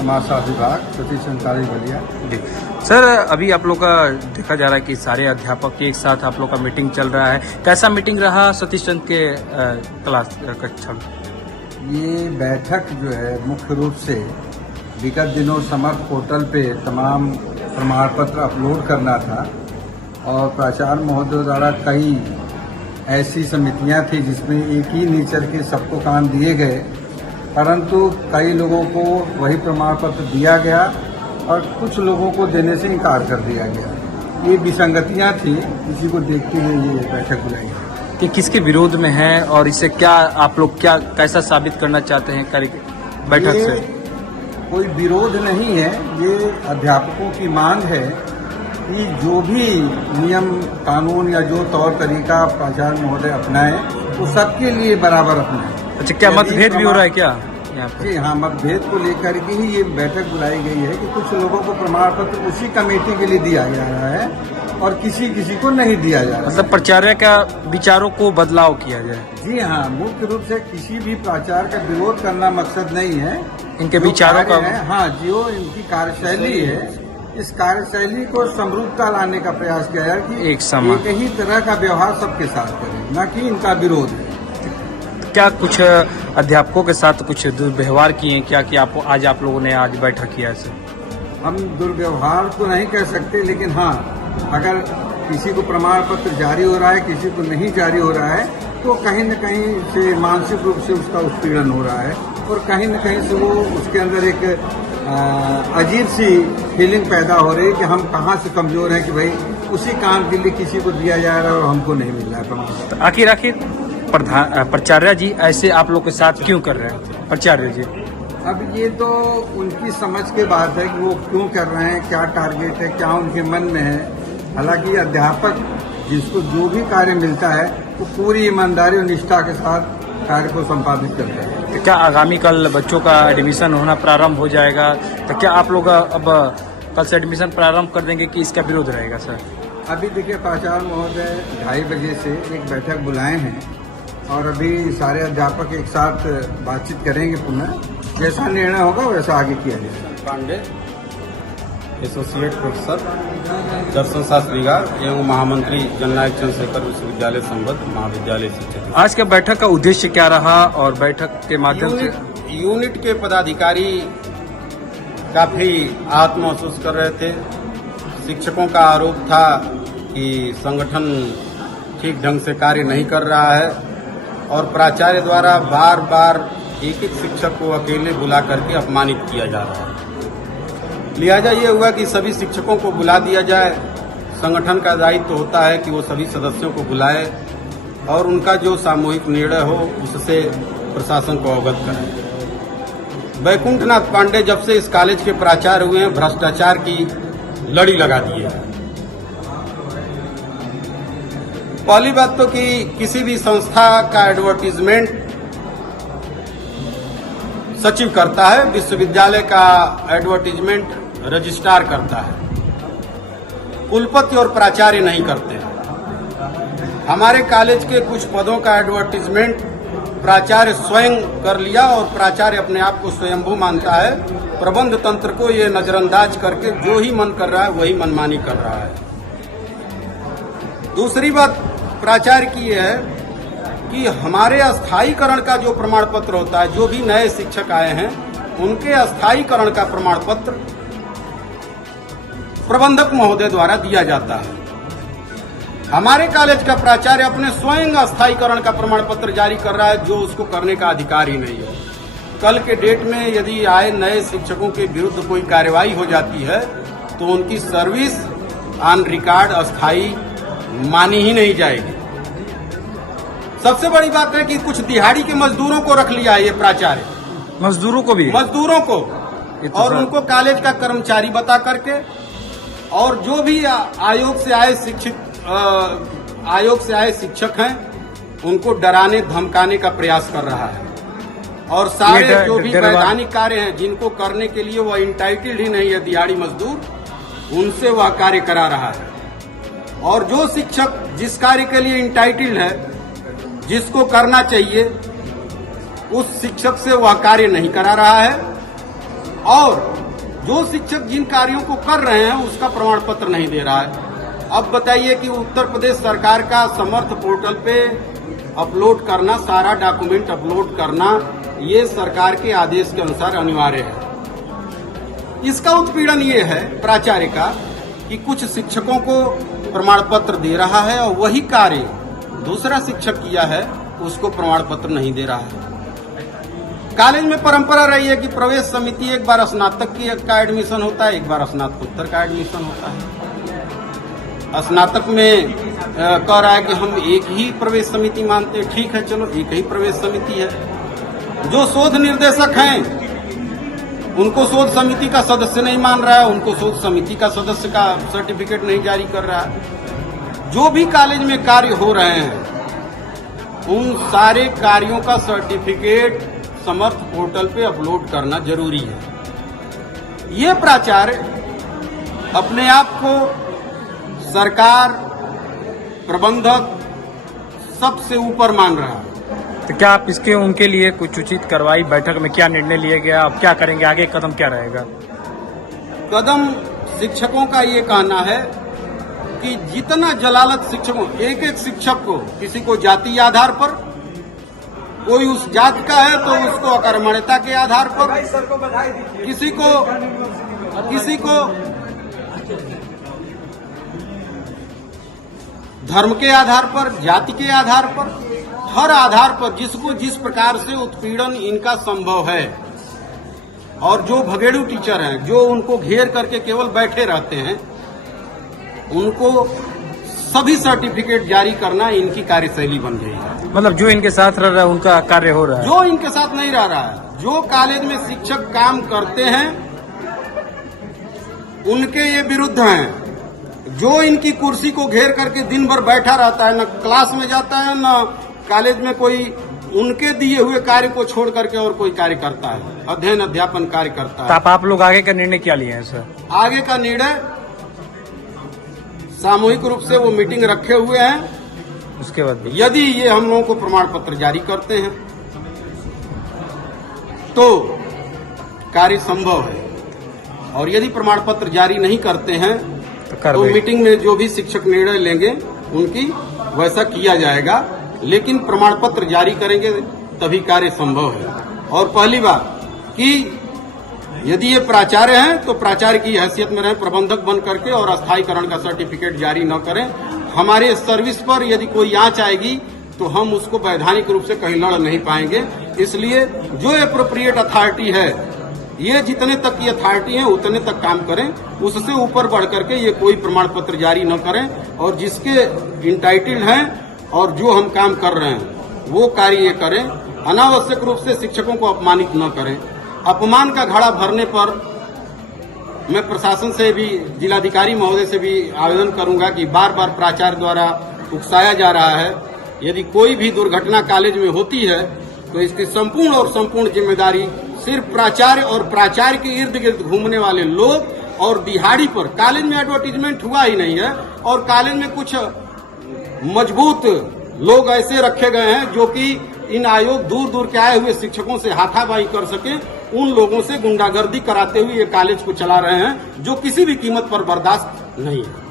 समाजशास्त्र विभाग, सतीश चंद बलिया। जी सर, अभी आप लोग का देखा जा रहा है कि सारे अध्यापक के एक साथ आप लोग का मीटिंग चल रहा है। कैसा मीटिंग रहा सतीश चंद के क्लास कक्षा में? ये बैठक जो है मुख्य रूप से विगत दिनों समर्थ पोर्टल पे तमाम प्रमाण पत्र अपलोड करना था और प्राचार्य महोदय द्वारा कई ऐसी समितियां थी जिसमें एक ही नेचर के सबको काम दिए गए, परंतु कई लोगों को वही प्रमाण पत्र दिया गया और कुछ लोगों को देने से इनकार कर दिया गया। ये विसंगतियां थी, इसी को देखते हुए ये बैठक बुलाई गई। कि किसके विरोध में है और इसे क्या आप लोग क्या कैसा साबित करना चाहते हैं बैठक से? कोई विरोध नहीं है, ये अध्यापकों की मांग है कि जो भी नियम कानून या जो तौर तरीका प्राचार्य महोदय अपनाएं वो सबके लिए बराबर अपनाएं। अच्छा, क्या मतभेद भी हो रहा है क्या यहाँ पे? जी हाँ, मतभेद को लेकर के ही ये बैठक बुलाई गई है कि कुछ लोगों को प्रमाण पत्र उसी कमेटी के लिए दिया जा रहा है और किसी को नहीं दिया जा रहा। मतलब प्राचार्य का विचारों को बदलाव किया जाए? जी हाँ, मुख्य रूप से किसी भी प्राचार्य का विरोध करना मकसद नहीं है, इनके विचारों का। हाँ, जो इनकी कार्यशैली है इस कार्यशैली को समरूपता लाने का प्रयास किया है कि एक ही तरह का व्यवहार सबके साथ करें, न कि इनका विरोध है। क्या कुछ अध्यापकों के साथ कुछ दुर्व्यवहार किए क्या कि आज आप लोगों ने आज बैठक किया है? हम दुर्व्यवहार तो नहीं कह सकते, लेकिन हाँ, अगर किसी को प्रमाण पत्र जारी हो रहा है, किसी को नहीं जारी हो रहा है, तो कहीं न कहीं से मानसिक रूप से उसका उत्पीड़न हो रहा है और कहीं न कहीं से वो उसके अंदर एक अजीब सी फीलिंग पैदा हो रही है कि हम कहाँ से कमजोर हैं कि भाई उसी काम के लिए किसी को दिया जा रहा है और हमको नहीं मिल रहा है प्रमाण पत्र। आखिर प्राचार्य जी ऐसे आप लोग के साथ क्यों कर रहे हैं प्राचार्य जी? अब ये तो उनकी समझ की बात है कि वो क्यों कर रहे हैं, क्या टारगेट है, क्या उनके मन में है। हालांकि अध्यापक जिसको जो भी कार्य मिलता है वो पूरी ईमानदारी और निष्ठा के साथ कार्य को संपादित करते हैं। तो क्या आगामी कल बच्चों का एडमिशन होना प्रारंभ हो जाएगा, तो क्या आप लोग अब कल से एडमिशन प्रारंभ कर देंगे कि इसका विरोध रहेगा सर? अभी देखिए, प्राचार्य महोदय 2:30 बजे से एक बैठक बुलाए हैं और अभी सारे अध्यापक एक साथ बातचीत करेंगे। पुनः जैसा निर्णय होगा वैसा आगे किया जाएगा। पांडे, एसोसिएट प्रोफेसर दर्शन शास्त्र विभाग एवं महामंत्री जननायक चंद्रशेखर विश्वविद्यालय संबद्ध महाविद्यालय शिक्षक। आज का बैठक का उद्देश्य क्या रहा और बैठक के माध्यम से? यूनिट के पदाधिकारी काफी आहत महसूस कर रहे थे। शिक्षकों का आरोप था कि संगठन ठीक ढंग से कार्य नहीं कर रहा है और प्राचार्य द्वारा बार बार एक शिक्षक को अकेले बुला करके अपमानित किया जा रहा है। लिहाजा ये हुआ कि सभी शिक्षकों को बुला दिया जाए। संगठन का दायित्व होता है कि वो सभी सदस्यों को बुलाए और उनका जो सामूहिक निर्णय हो उससे प्रशासन को अवगत कराए। वैकुंठनाथ पांडे जब से इस कॉलेज के प्राचार्य हुए हैं, भ्रष्टाचार की लड़ी लगा दी है। पहली बात तो कि किसी भी संस्था का एडवर्टीजमेंट सचिव करता है, विश्वविद्यालय का एडवर्टीजमेंट रजिस्ट्रार करता है, कुलपति और प्राचार्य नहीं करते हैं। हमारे कॉलेज के कुछ पदों का एडवर्टीजमेंट प्राचार्य स्वयं कर लिया और प्राचार्य अपने आप को स्वयंभू मानता है। प्रबंध तंत्र को ये नजरअंदाज करके जो ही मन कर रहा है वही मनमानी कर रहा है। दूसरी बात प्राचार्य की यह है कि हमारे अस्थायीकरण का जो प्रमाण पत्र होता है, जो भी नए शिक्षक आए हैं उनके अस्थायीकरण का प्रमाण पत्र प्रबंधक महोदय द्वारा दिया जाता है। हमारे कॉलेज का प्राचार्य अपने स्वयं अस्थायीकरण का प्रमाण पत्र जारी कर रहा है, जो उसको करने का अधिकार ही नहीं है। कल के डेट में यदि आए नए शिक्षकों के विरुद्ध कोई कार्रवाई हो जाती है तो उनकी सर्विस ऑन रिकॉर्ड अस्थायी मानी ही नहीं जाएगी। सबसे बड़ी बात है कि कुछ दिहाड़ी के मजदूरों को रख लिया है ये प्राचार्य, मजदूरों को भी, मजदूरों को, और उनको कॉलेज का कर्मचारी बता करके, और जो भी आयोग से आए शिक्षक हैं उनको डराने धमकाने का प्रयास कर रहा है। और सारे जो भी वैधानिक कार्य हैं जिनको करने के लिए वह इंटाइटल्ड ही नहीं है दिहाड़ी मजदूर, उनसे वह कार्य करा रहा है। और जो शिक्षक जिस कार्य के लिए इंटाइटल्ड है, जिसको करना चाहिए, उस शिक्षक से वह कार्य नहीं करा रहा है और जो शिक्षक जिन कार्यों को कर रहे हैं उसका प्रमाण पत्र नहीं दे रहा है। अब बताइए कि उत्तर प्रदेश सरकार का समर्थ पोर्टल पे अपलोड करना, सारा डॉक्यूमेंट अपलोड करना, ये सरकार के आदेश के अनुसार अनिवार्य है। इसका उत्पीड़न ये है प्राचार्य का कि कुछ शिक्षकों को प्रमाण पत्र दे रहा है और वही कार्य दूसरा शिक्षक किया है उसको प्रमाण पत्र नहीं दे रहा है। कॉलेज में परंपरा रही है कि प्रवेश समिति एक बार स्नातक का एडमिशन होता है, एक बार स्नातकोत्तर का एडमिशन होता है। स्नातक में कह रहा है कि हम एक ही प्रवेश समिति मानते हैं, ठीक है, चलो एक ही प्रवेश समिति है। जो शोध निर्देशक हैं उनको शोध समिति का सदस्य नहीं मान रहा है, उनको शोध समिति का सदस्य का सर्टिफिकेट नहीं जारी कर रहा है। जो भी कॉलेज में कार्य हो रहे हैं उन सारे कार्यों का सर्टिफिकेट समर्थ पोर्टल पे अपलोड करना जरूरी है। ये प्राचार्य अपने आप को सरकार, प्रबंधक सबसे ऊपर मान रहा है। तो क्या आप इसके उनके लिए कुछ उचित कार्रवाई, बैठक में क्या निर्णय लिया गया, अब क्या करेंगे, आगे कदम क्या रहेगा? कदम शिक्षकों का ये कहना है कि जितना जलालत शिक्षकों, एक एक शिक्षक को, किसी को जातीय आधार पर, कोई उस जाति का है तो उसको अकर्मण्यता के आधार पर, किसी को धर्म के आधार पर, जाति के आधार पर, हर आधार पर जिसको जिस प्रकार से उत्पीड़न इनका संभव है। और जो भगेड़ू टीचर हैं, जो उनको घेर करके केवल बैठे रहते हैं, उनको सभी सर्टिफिकेट जारी करना इनकी कार्यशैली बन गई है। मतलब जो इनके साथ रह रहा है उनका कार्य हो रहा है, जो इनके साथ नहीं रह रहा है, जो कॉलेज में शिक्षक काम करते हैं उनके ये विरुद्ध हैं। जो इनकी कुर्सी को घेर करके दिन भर बैठा रहता है, न क्लास में जाता है, न कॉलेज में कोई उनके दिए हुए कार्य को छोड़ करके और कोई कार्य करता है, अध्ययन अध्यापन कार्य करता है। तो आप लोग आगे का निर्णय क्या लिए हैं सर? आगे का निर्णय सामूहिक रूप से वो मीटिंग रखे हुए हैं। उसके बाद यदि ये हम लोगों को प्रमाण पत्र जारी करते हैं तो कार्य संभव है, और यदि प्रमाण पत्र जारी नहीं करते हैं तो मीटिंग में जो भी शिक्षक निर्णय लेंगे उनकी वैसा किया जाएगा। लेकिन प्रमाण पत्र जारी करेंगे तभी कार्य संभव है। और पहली बात कि यदि ये प्राचार्य हैं तो प्राचार्य की हैसियत में रहें, प्रबंधक बन करके, और अस्थायीकरण का सर्टिफिकेट जारी न करें। हमारे सर्विस पर यदि कोई आंच आएगी तो हम उसको वैधानिक रूप से कहीं लड़ नहीं पाएंगे। इसलिए जो एप्रोप्रिएट अथॉरिटी है, ये जितने तक की अथॉरिटी है उतने तक काम करें, उससे ऊपर बढ़ करके ये कोई प्रमाण पत्र जारी न करें। और जिसके इंटाइटल्ड हैं और जो हम काम कर रहे हैं वो कार्य ये करें। अनावश्यक रूप से शिक्षकों को अपमानित न करें। अपमान का घड़ा भरने पर मैं प्रशासन से भी, जिलाधिकारी महोदय से भी आवेदन करूंगा कि बार बार प्राचार्य द्वारा उकसाया जा रहा है। यदि कोई भी दुर्घटना कॉलेज में होती है तो इसकी संपूर्ण और संपूर्ण जिम्मेदारी सिर्फ प्राचार्य और प्राचार्य के इर्द गिर्द घूमने वाले लोग और दिहाड़ी पर। कॉलेज में एडवर्टीजमेंट हुआ ही नहीं है और कॉलेज में कुछ मजबूत लोग ऐसे रखे गए हैं जो कि इन आयोग दूर दूर के आए हुए शिक्षकों से हाथापाई कर सके। उन लोगों से गुंडागर्दी कराते हुए ये कॉलेज को चला रहे हैं, जो किसी भी कीमत पर बर्दाश्त नहीं है।